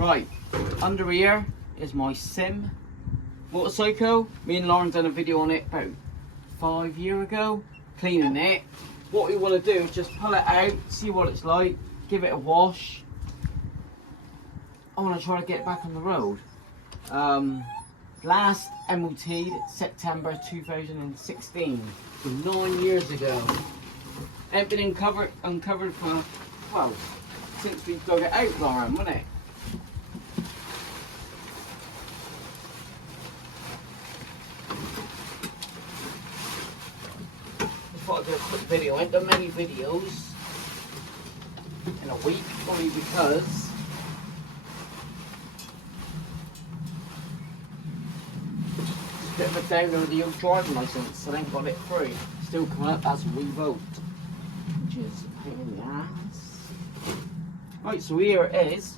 Right, under here is my SYM motorcycle. Me and Lauren done a video on it about 5 years ago, cleaning it. What we want to do is just pull it out, see what it's like, give it a wash. I want to try to get it back on the road. Last MOT'd September 2016, so 9 years ago. Ain't been uncovered for, well, since we dug it out, Lauren, wasn't it? Just thought I'd do a quick video. I ain't done many videos in a week, probably because bit of a downer with the old driving licence, so I ain't got it through. Still coming up as revoked, which is a pain in the ass. Right, so here it is.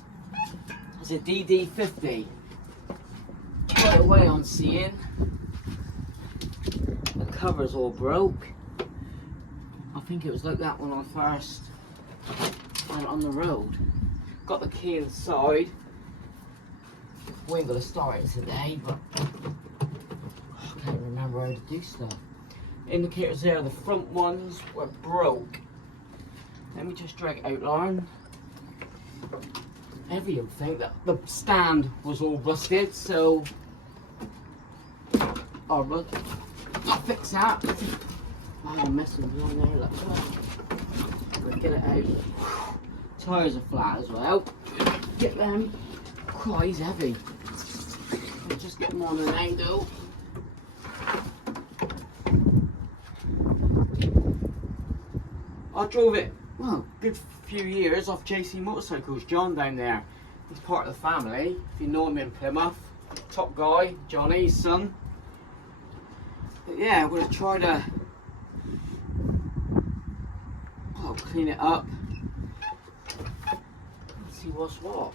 It's a DD50. Right away on seeing the cover's all broke. I think it was like that when I first went on the road. Got the key inside. We ain't gonna start it today, but I can't remember how to do stuff. Indicators there, the front ones were broke. Let me just drag it out, Lauren. Everyone think that the stand was all busted, so I'll fix that. Oh, I'm messing behind there like that. We'll get it out. Tyres are flat as well. Get them. Oh, he's heavy. I'll just get them on an angle. I drove it, well, a good few years off JC Motorcycles, John down there. He's part of the family, if you know him in Plymouth. Top guy, Johnny's son. But yeah, we're going to try to clean it up. Let's see what's what.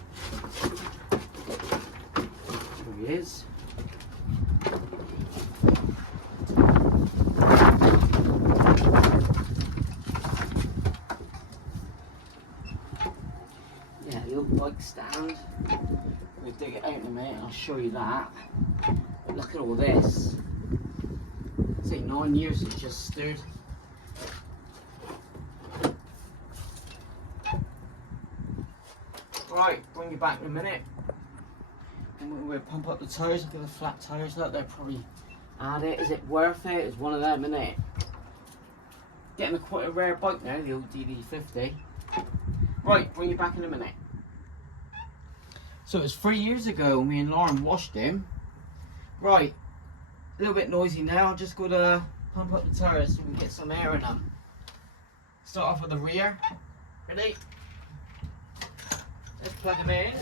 Here he is. Yeah, the old bike stand. We'll dig it out in a minute and I'll show you that. But look at all this. It's like 9 years it just stood. Right, bring you back in a minute. And we'll pump up the tyres. Look at the flat tyres. Look, they'll probably add it. Is it worth it? It's one of them, isn't it? Getting quite a rare bike now, the old DD50. Right, bring you back in a minute. So it was 3 years ago me and Lauren washed him. Right, a little bit noisy now. I've just got to pump up the tyres so we can get some air in them. Start off with the rear. Ready? Let's plug them in.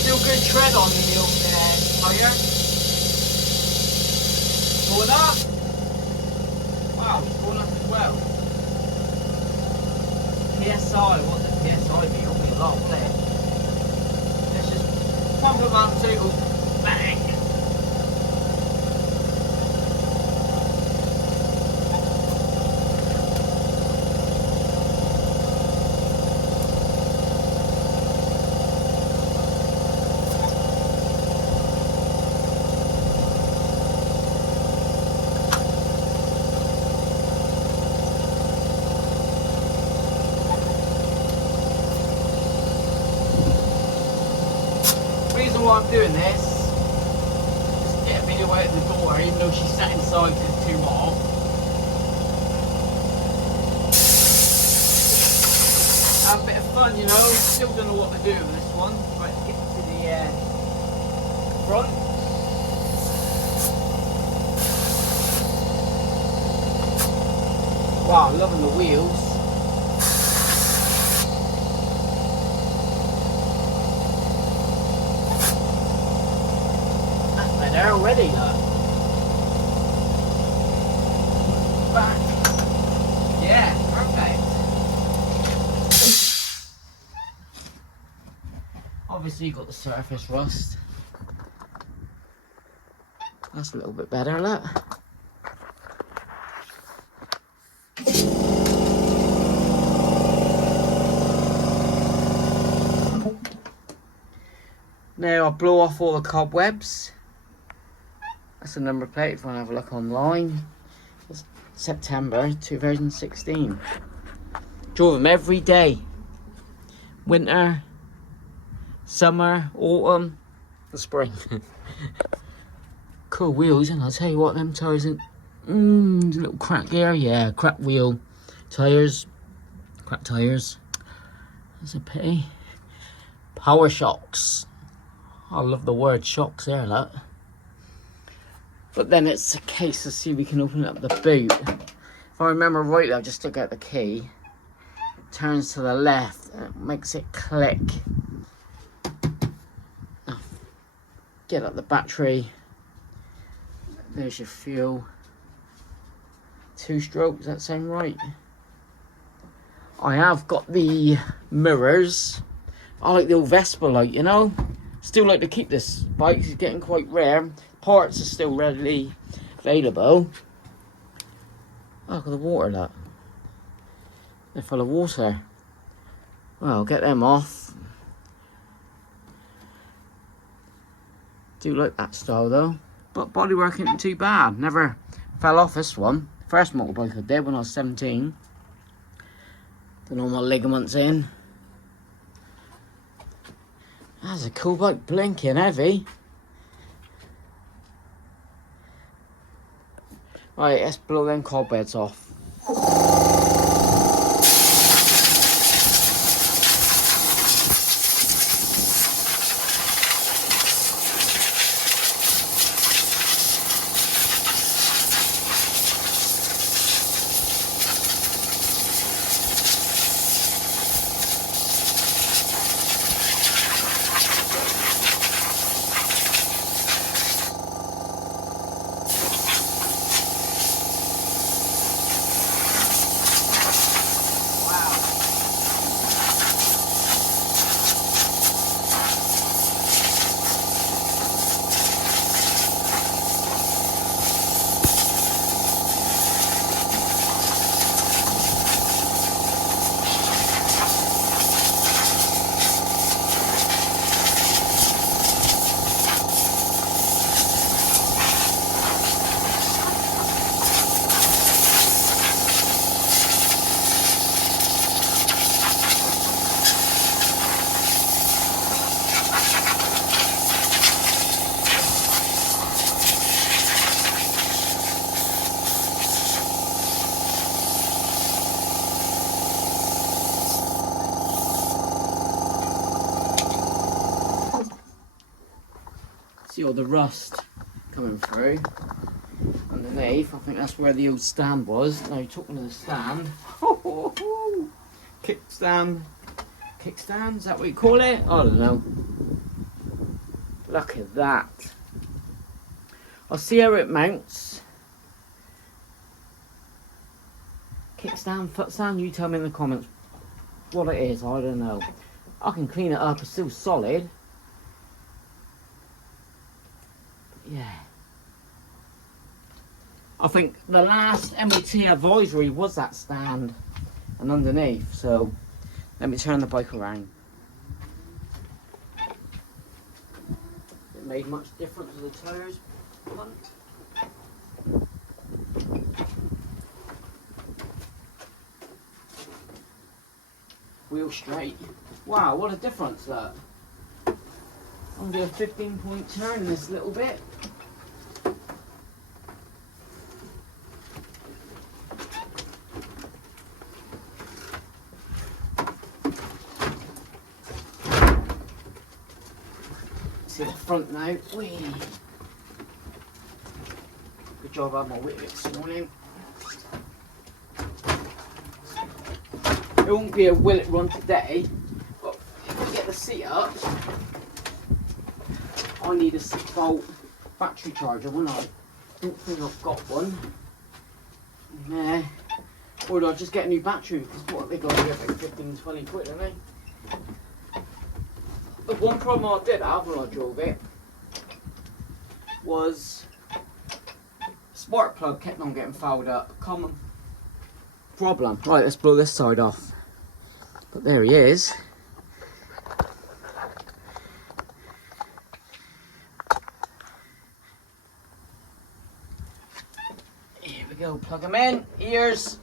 Still good tread on the old tyre. Going up. Wow, it's going up as well. PSI, what does PSI mean? It'll be a lot, won't it? Let's just pump them up so it goes bang. The reason why I'm doing this is to get a video out of the door, even though she's sat inside because it's too hot. Have a bit of fun, you know. Still don't know what to do with this one. Right, get to the front. Wow, I'm loving the wheels. They're already look. Back. Yeah, perfect. Obviously you got the surface rust. That's a little bit better, look. Now I'll blow off all the cobwebs. That's the number plate if you want to have a look online. It's September 2016. Drove them every day. Winter, summer, autumn, and spring. Cool wheels, and I'll tell you what, them tyres ain't. There's a little crack here, yeah, cracked wheel. Tyres, cracked tyres. That's a pity. Power shocks. I love the word shocks there, look. But then it's a case to see if we can open up the boot. If I remember rightly, I just took out the key. Turns to the left and it makes it click. Get up the battery. There's your fuel. 2-stroke, does that sound right? I have got the mirrors. I like the old Vespa light, you know. Still like to keep this bike, it's getting quite rare. Parts are still readily available. Oh, look at the water, look. They're full of water. Well, get them off. Do like that style though. But bodywork isn't too bad. Never fell off this one. First motorbike I did when I was 17. Done all my ligaments in. That's a cool bike, blinking heavy. Right, let's blow them cobwebs off. See all the rust coming through underneath. I think that's where the old stand was. Now, talking to the stand. Kickstand. Kickstand, is that what you call it? I don't know. Look at that. I'll see how it mounts. Kickstand, footstand, you tell me in the comments what it is. I don't know. I can clean it up, it's still solid. Yeah. I think the last MOT advisory was that stand and underneath, so let me turn the bike around. It made much difference to the tyres. Wheel straight. Wow, what a difference that. I'm going to do a 15-point turn in this little bit. See the front now. Whee. Good job I had my whip this morning. It won't be a will it run today, but if we get the seat up, I need a 6-volt battery charger, wouldn't I? Don't think I've got one. Nah. Or do I just get a new battery? Because what they got here, like 15, 20 quid, don't they? The one problem I did have when I drove it was spark plug kept on getting fouled up. Common problem. Right, let's blow this side off. But there he is. Here we go, plug him in. Ears.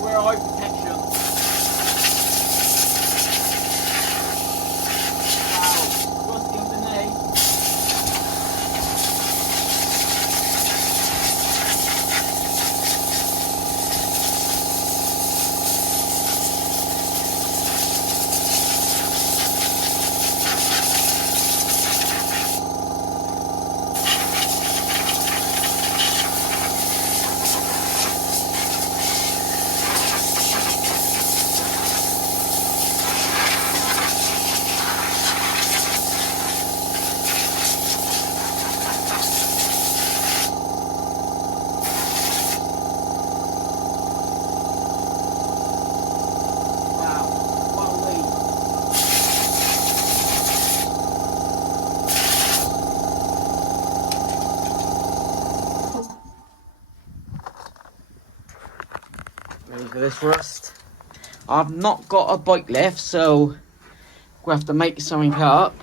Wear eye protection. Wow, rusty underneath. Ready for this rust? I've not got a bike lift, so we'll have to make something up.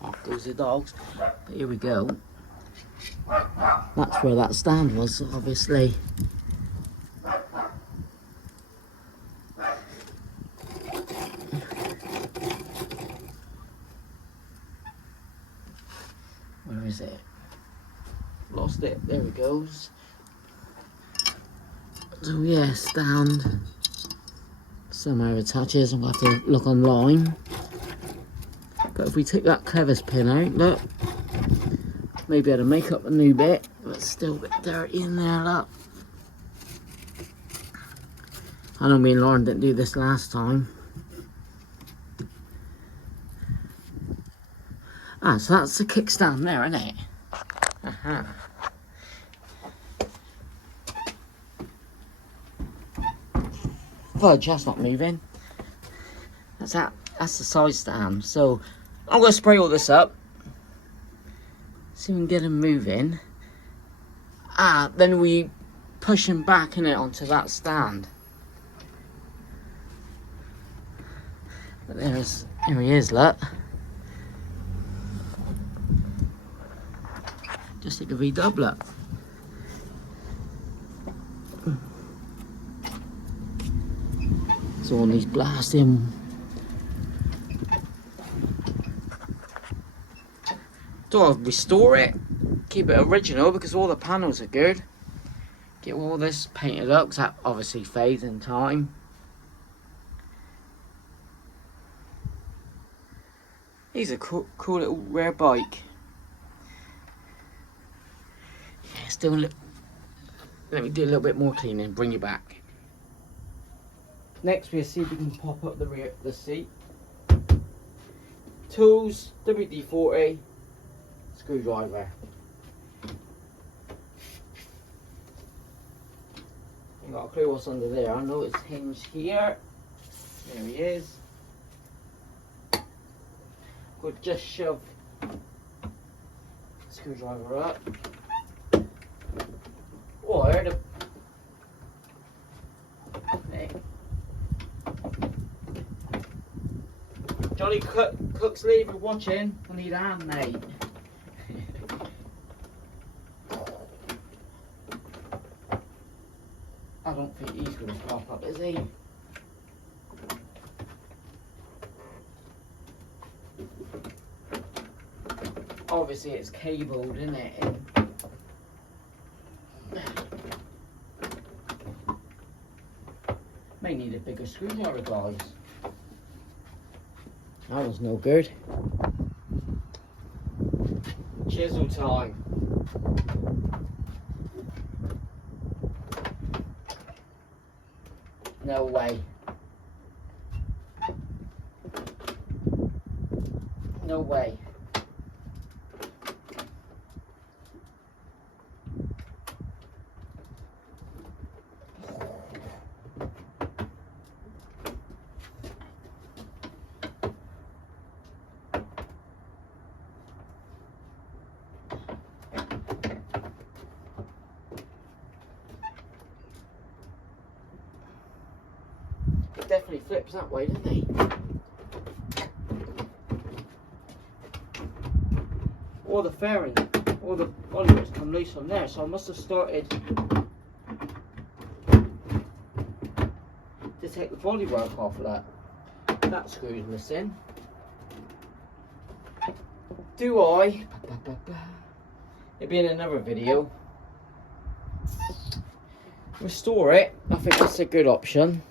Off goes the dogs. But here we go. That's where that stand was, obviously. Where is it? Lost it. There it goes. So yeah, stand somehow attaches. I'm going to have to look online. But if we take that clevis pin out, look, maybe able to make up a new bit, but it's still a bit dirty in there, look. I know me and Lauren didn't do this last time. Ah, so that's the kickstand there, isn't it? Uh-huh. Fudge, that's not moving. That's the side stand. So I'm going to spray all this up. See if we can get him moving. Ah, then we push him back in it onto that stand. But there he is, look. Just like a V-doubler. So on these blasting. Do I restore it? Keep it original because all the panels are good. Get all this painted up because that obviously fades in time. He's a cool little rare bike. Yeah, still let me do a little bit more cleaning and bring you back. Next we'll see if we can pop up the seat. Tools, WD-40, screwdriver. Ain't got a clue what's under there. I know it's hinged here. There he is. We'll just shove the screwdriver up. Oh, I heard a... Hey. Jolly Cook's Leave, you're watching. I need a hand, mate. I don't think he's going to pop up, is he? obviously it's cabled, isn't it? May need a bigger screwdriver, guys. That was no good. Chisel time. No way. No way. Definitely flips that way, doesn't he? All the fairing, all the bollards come loose from there, so I must have started to take the bodywork off of that. That screw's missing. Do I? It'll be in another video. Restore it. I think that's a good option.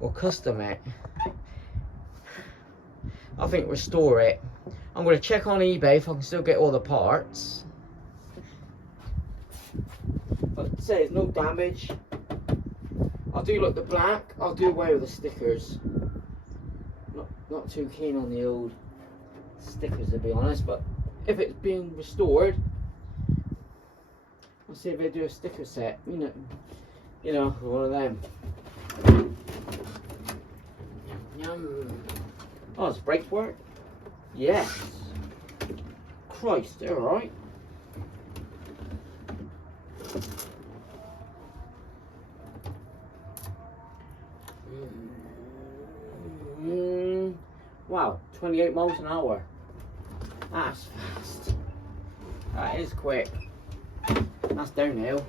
Or custom it. I think restore it. I'm going to check on eBay if I can still get all the parts. But say there's no damage. I'll do like the black. I'll do away with the stickers. Not too keen on the old stickers, to be honest. But if it's being restored, I'll see if they do a sticker set. You know, one of them. Yum. Oh, does brakes work? Yes. Christ, they're alright. Wow, 28 miles an hour. That's fast. That is quick. That's downhill.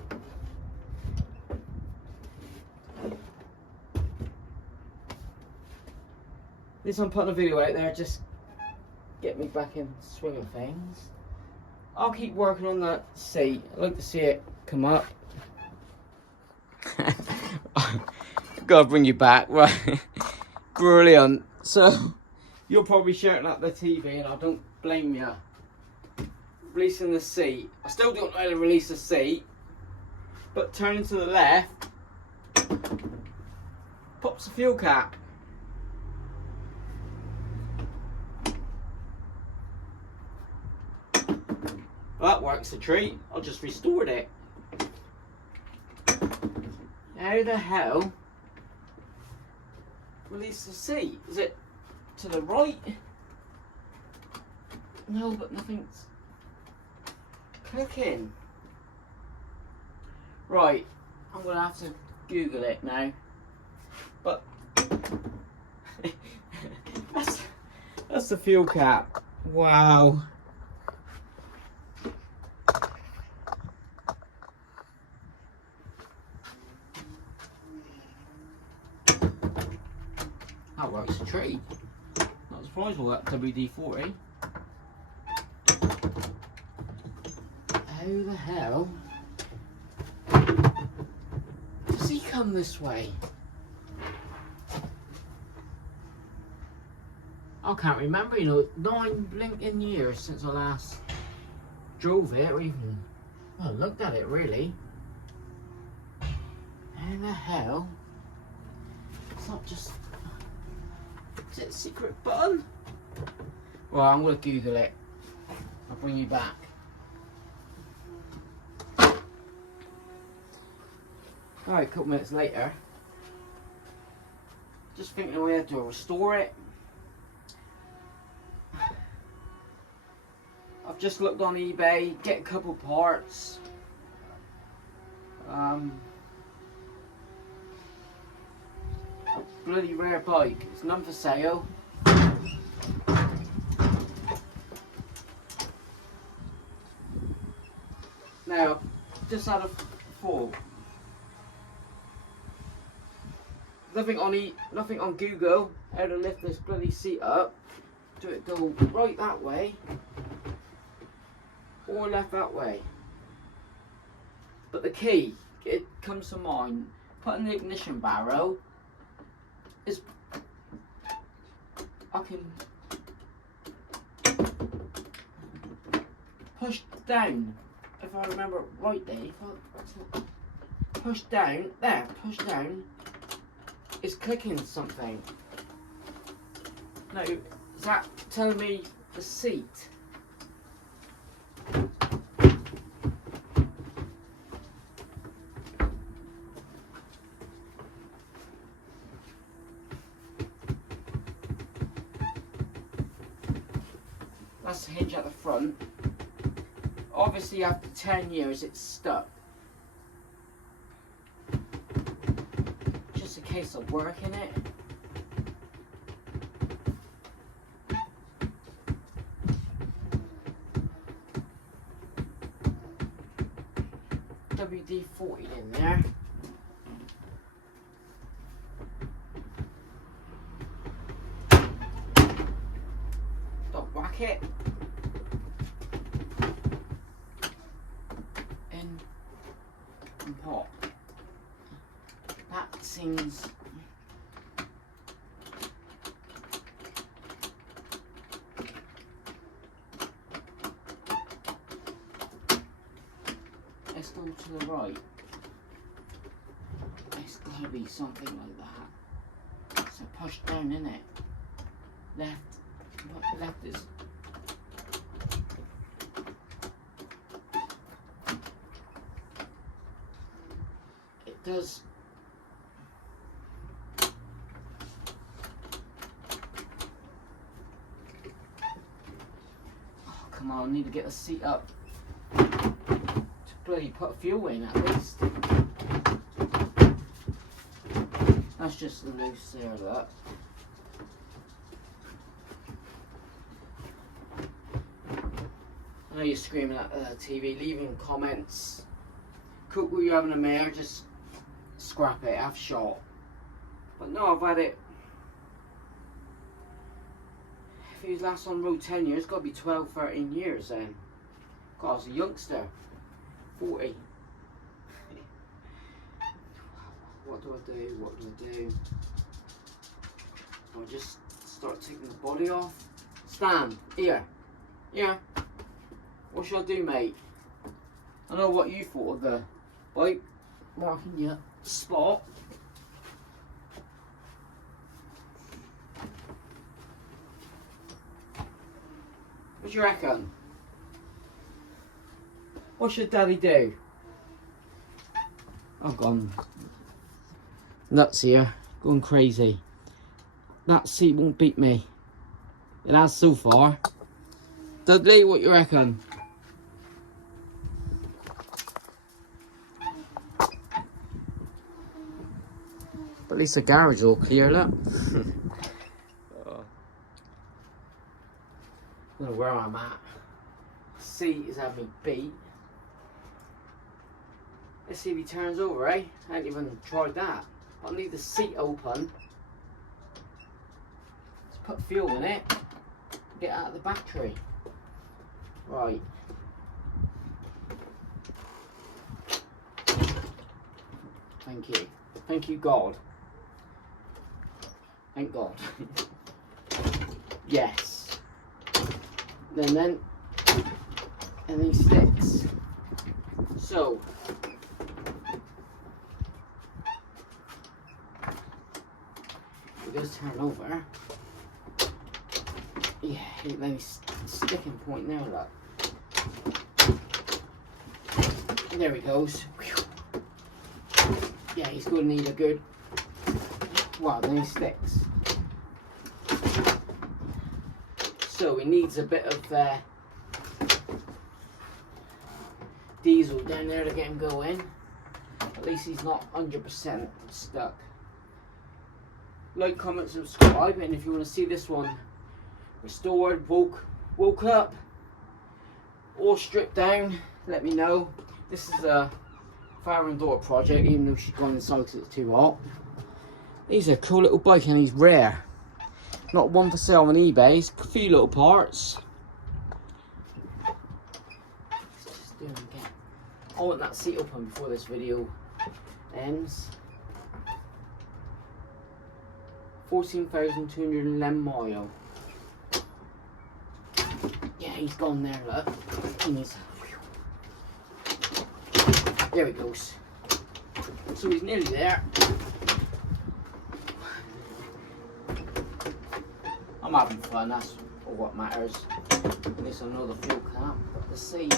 This I'm putting a video out there, just get me back in the swing of things. I'll keep working on that seat. I'd like to see it come up. Gotta bring you back, right? Brilliant. So, you're probably shouting at the TV, and I don't blame you. Releasing the seat. I still don't know how to release the seat, but turning to the left, pops the fuel cap. Well, that works a treat. I just restored it. How the hell release the seat? Is it to the right? No, but nothing's clicking. Right, I'm gonna have to Google it now. But that's the fuel cap. Wow. That works a treat. Not surprised with that WD-40. How the hell does he come this way? I can't remember, 9 blinking years since I last drove it, or even looked at it really. How the hell? It's not just... Is it a secret button? Well, I'm going to Google it. I'll bring you back. Alright, a couple minutes later. Just thinking of how to restore it. I've just looked on eBay, get a couple parts. Bloody rare bike. It's none for sale. Now, just had a thought. Nothing on Google how to lift this bloody seat up. do it go right that way or left that way. But the key, it comes to mind, putting the ignition barrel is, I can push down, if I remember rightly, push down, there, push down, it's clicking something. No, is that telling me the seat? That's the hinge at the front. Obviously after 10 years it's stuck. Just a case of working it. WD-40 in there. Don't whack it. In and pop. That seems let's go to the right. It's gotta be something like that. So push down in it. Left is it does. Oh, come on, I need to get the seat up to bloody put fuel in at least. That's just the loose there, that. I know you're screaming at the TV, leaving comments. Cook, were you having a mare? Just scrap it, have shot. But no, I've had it. If it lasts on road 10 years, it's got to be 12, 13 years then. God, I was a youngster. 40. What do I do? What do I do? I'll just start taking the body off. Stand, here. Yeah. What should I do, mate? I know what you thought of the bike marking your spot. What do you reckon? What should Daddy do? I've gone nuts here, going crazy. That seat won't beat me. It has so far. Dudley, what you reckon? But at least the garage is all clear, look. I don't know where I'm at. Seat is having me beat. Let's see if he turns over, eh? I haven't even tried that. I'll leave the seat open. Let's put fuel in it. Get out of the battery. Right. Thank you. Thank you, God. Thank God. Yes. Then, and these sticks. So, it does turn over. Yeah, then he's sticking point there, look. There he goes. Yeah, he's going to need a good. Wow, then he sticks. So he needs a bit of diesel down there to get him going. At least he's not 100% stuck. Like, comment, subscribe, and if you want to see this one restored, woke up, or stripped down, let me know. This is a father and daughter project, even though she's gone inside because it's too hot. He's a cool little bike and he's rare. Not one for sale on eBay. It's a few little parts. Just doing again. I want that seat open before this video ends. 14,211 miles. Yeah, he's gone there, look. There he goes. So he's nearly there. I'm having fun, that's all what matters. At least I know the fuel cap, but the seat.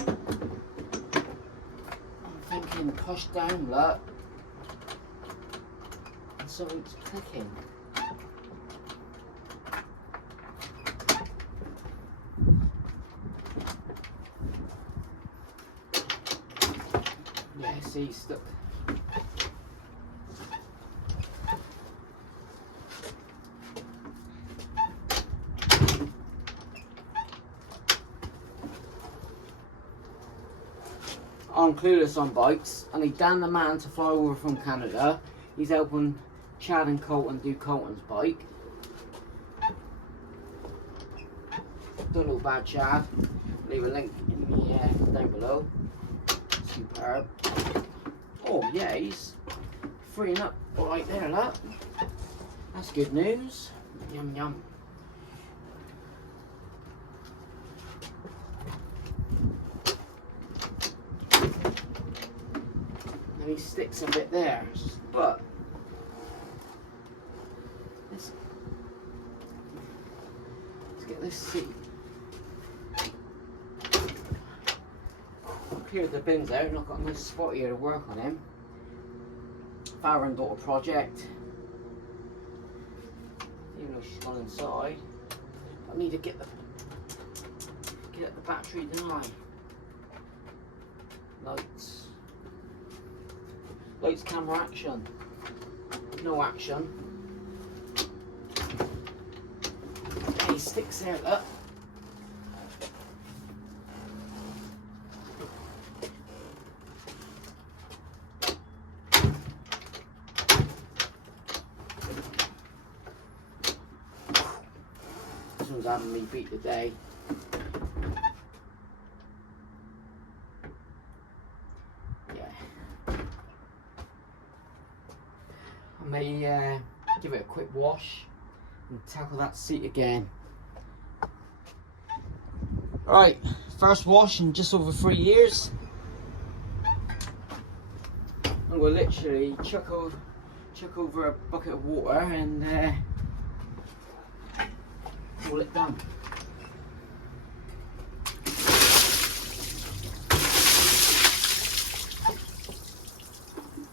I'm thinking push down, look. And something's clicking. Yeah, see, he's stuck. I'm clueless on bikes. I need Dan the man to fly over from Canada. He's helping Chad and Colton do Colton's bike. Don't look bad, Chad. Leave a link in the down below. Superb. Oh yeah, he's freeing up right there, look. That's good news. Yum yum. And he sticks a bit there, but let's get this seat. Cleared the bins out and I've got a nice spot here to work on him. Father and daughter project. Even though she's gone inside. I need to get the battery, don't I? Lights, camera, action. No action. He sticks there, look. This one's having me beat the day. I may give it a quick wash and tackle that seat again. Right, first wash in just over 3 years. I'm going to literally chuck over a bucket of water and call it done.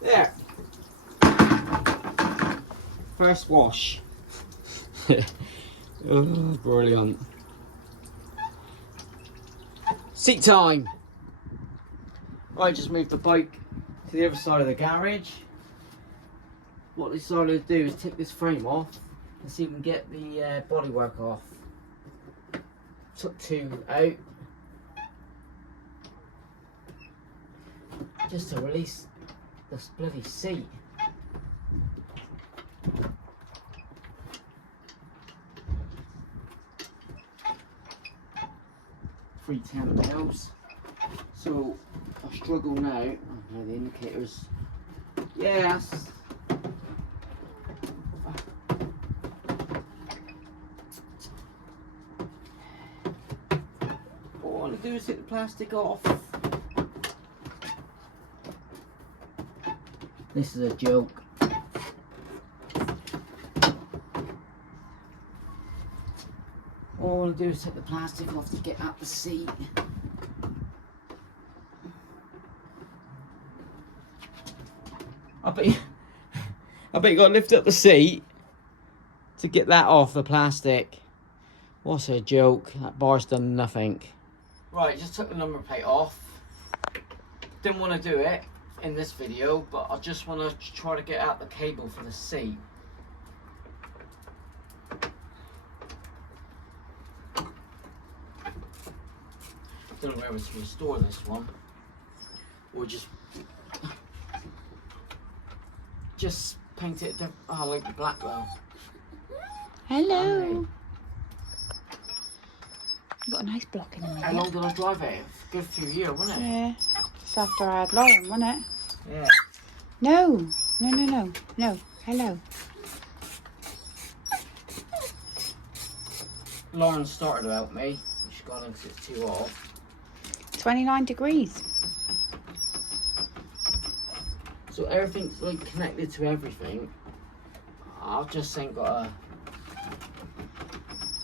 There. First wash. Oh, brilliant. Seat time. I just moved the bike to the other side of the garage. What I decided to do is take this frame off and see if we can get the bodywork off. Took 2 out just to release this bloody seat. £310. So I struggle now. Okay, the indicators. Yes. All I want to do is take the plastic off. This is a joke. All I want to do is take the plastic off to get out the seat. I bet you got to lift up the seat to get that off the plastic. What's a joke? That bar's done nothing. Right, just took the number plate off. Didn't want to do it in this video, but I just want to try to get out the cable for the seat. Don't know whether to restore this one or just paint it. I like the black though. Hello. You got a nice block in a minute. How long did I drive it? A good few years, wasn't it? Yeah. Just after I had Lauren, wasn't it? Yeah. No. No. Hello. Lauren started about me. She's gone in because it's too hot. 29 degrees. So everything's like connected to everything. I've just ain't got a.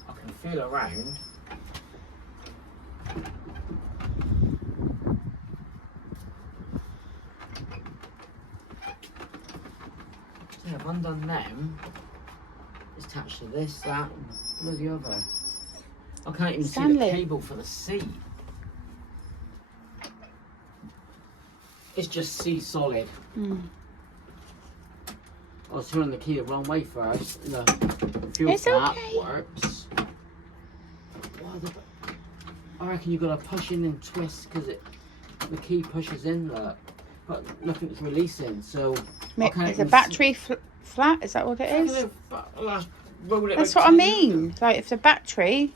I can feel around. Yeah, I've undone them. It's attached to this, that, and the other. I can't even see the cable for the seat. It's just seat solid. I was turning the key the wrong way first. The fuel tap works. I reckon you've got to push in and twist because the key pushes in there, but nothing's releasing. So is the battery flat? Is that what it is? That's what I mean. Like if the battery's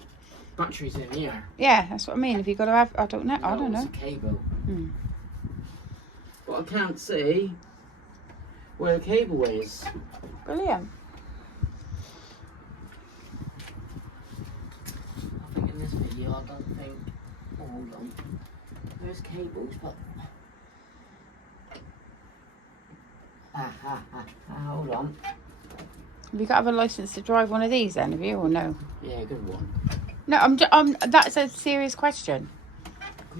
in here. Yeah, that's what I mean. If you've got to have, I don't know. I don't know. It's a cable. But I can't see where the cable is. Brilliant. I think in this video I don't think. Oh, hold on. There's cables, but. Hold on. Have you got to have a license to drive one of these then, have you, or no? Yeah, good one. No, that's a serious question.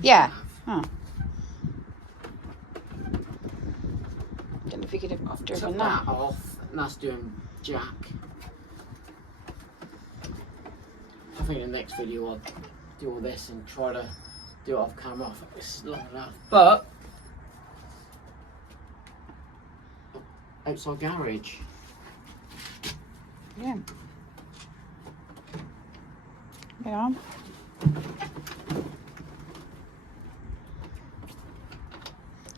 Yeah. Huh. Don't know if you could have driven that off, and that's doing jack. I think in the next video I'll do all this and try to do it off camera. I think this is long enough. But outside garage. Yeah. Get on.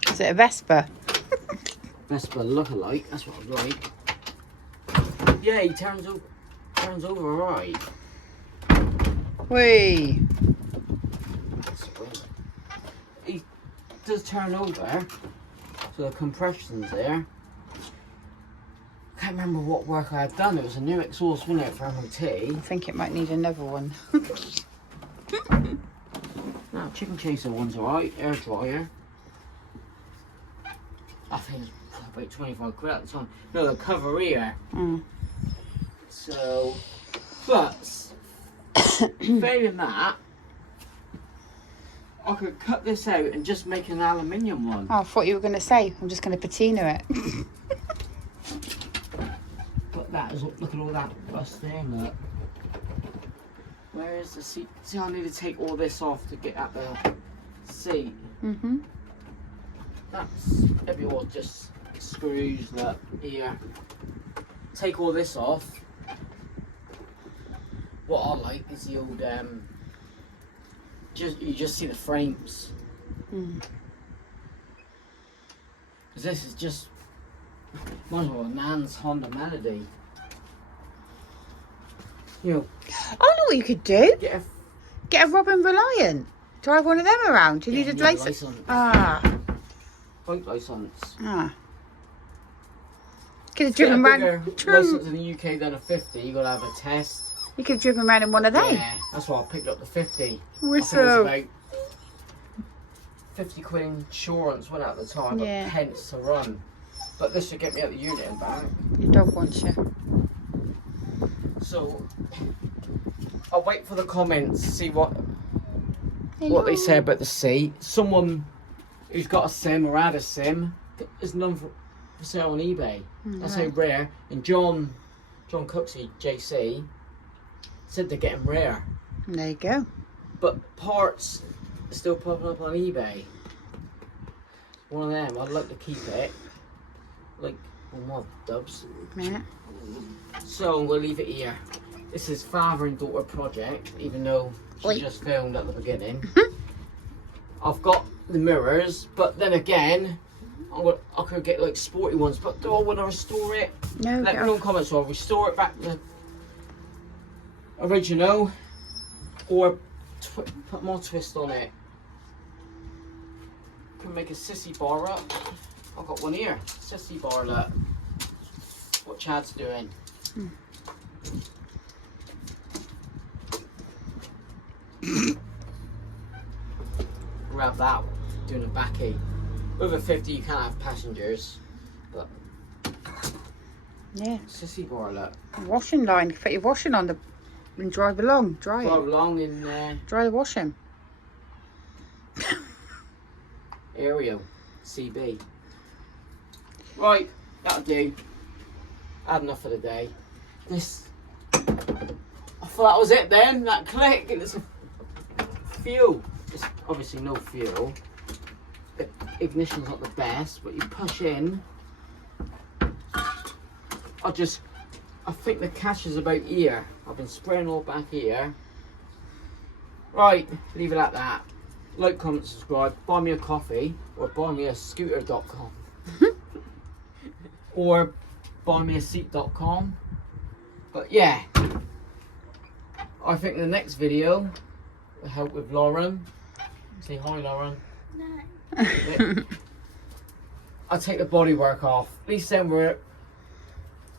Is it a Vespa? Vespa look-alike, that's what I like. Yeah, he turns over right. Whee! He does turn over, so the compression's there. I can't remember what work I had done. It was a new exhaust, wasn't it, for MOT? I think it might need another one. No, chicken chaser one's alright. Air dryer. I think it's about 25 quid at the time. No, the cover here. So, but failing that, I could cut this out and just make an aluminium one. Oh, I thought you were going to say, I'm just going to patina it. But that is, look at all that rust there, look. Where is the seat? See, I need to take all this off to get at the seat. That's everyone just screws that here. Take all this off. What I like is the old you just see the frames. Because this is just might as well a man's Honda Melody. You know. I know what you could do. Get a Robin Reliant. Drive one of them around. You need a license. Bike license. Could have driven around. License in the UK than a 50. You got to have a test. You could have driven around in one of them. Yeah, that's why I picked up the 50. Whistle. I think it was about 50 quid insurance went out at the time, but pence to run. But this should get me at the unit and back. Your dog wants you. So I'll wait for the comments, see what they say about the seat. Someone who's got a SYM or had a SYM is none for sale on eBay. That's how rare. And John Cooksey, JC, said they're getting rare. There you go. But parts are still popping up on eBay. One of them, I'd like to keep it. Like one of the dubs. Yeah. So we'll leave it here. This is father and daughter project, even though she just filmed at the beginning. I've got the mirrors, but then again, I could get like sporty ones, but do I want to restore it? No. Let me know in the comments, so I'll restore it back to original or put more twist on it. Can make a sissy bar up. I've got one here. Sissy bar, look. What Chad's doing. Grab that, doing a backy. Over 50 you can't have passengers, but yeah. Sissy bar, look. Washing line. You put your washing on and drive along. Dry Drive it. along in Dry the washing. Aerial CB. Right, that'll do. Had enough for the day. This, I thought that was it then. That click, and it's a fuel. It's obviously no fuel. The ignition's not the best, but you push in. I think the catch is about here. I've been spraying all back here. Right, leave it at that. Like, comment, subscribe, buy me a coffee, or buy me a scooter.com. Or buymeaseat.com. But yeah, I think the next video will help with Lauren. Say hi, Lauren. No. I'll take the bodywork off. At least then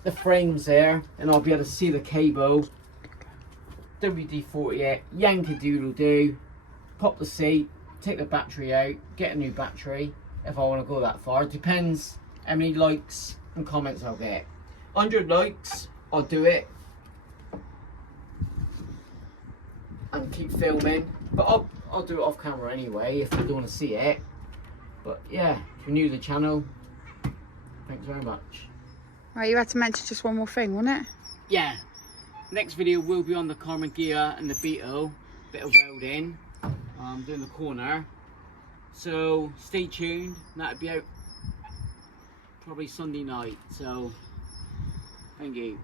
the frame's there, and I'll be able to see the cable. WD-40 it, yank a doodle do, pop the seat, take the battery out, get a new battery if I want to go that far. It depends how many likes and comments I'll get. 100 likes, I'll do it and keep filming, but I'll do it off camera anyway if you don't want to see it. But yeah, if you're new to the channel, thanks very much. Right, you had to mention just one more thing, wasn't it? Yeah, next video will be on the Carmen Gia and the Beetle, bit of welding, doing the corner, so stay tuned. That'll be out probably Sunday night, so thank you.